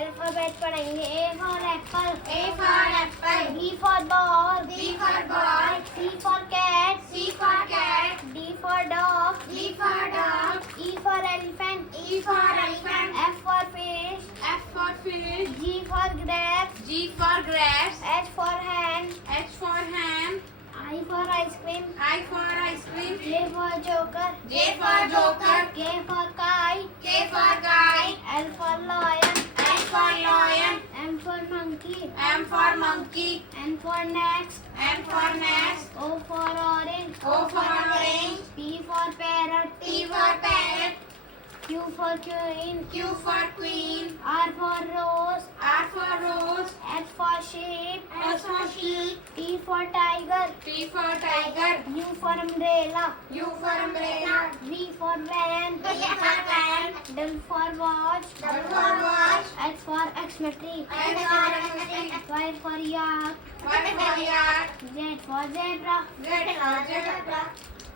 Alphabet पढ़ेंगे. A for apple. A for apple. B for ball. B for ball. C for cat. C for cat. D for dog. D for dog. E for elephant. E for elephant. F for fish. F for fish. G for grapes. G for grapes. H for hand. H for hand. I for ice cream. I for ice cream. J for joker. J for joker. K for kite. K for kite. L for lion. L for lion. M for monkey. M for monkey. N for next. N for nest. O for orange. O for orange. P for parrot. P for parrot. Q for queen. Q for queen. R for rose. R for rose. S for sheep. S for sheep. T for tiger. T for tiger. U for umbrella. U for umbrella. V for van. V for van. W for watch. W for watch. X for Xmetry. X for X. Y for yak. Y for yak. Z for zebra. Z for zebra.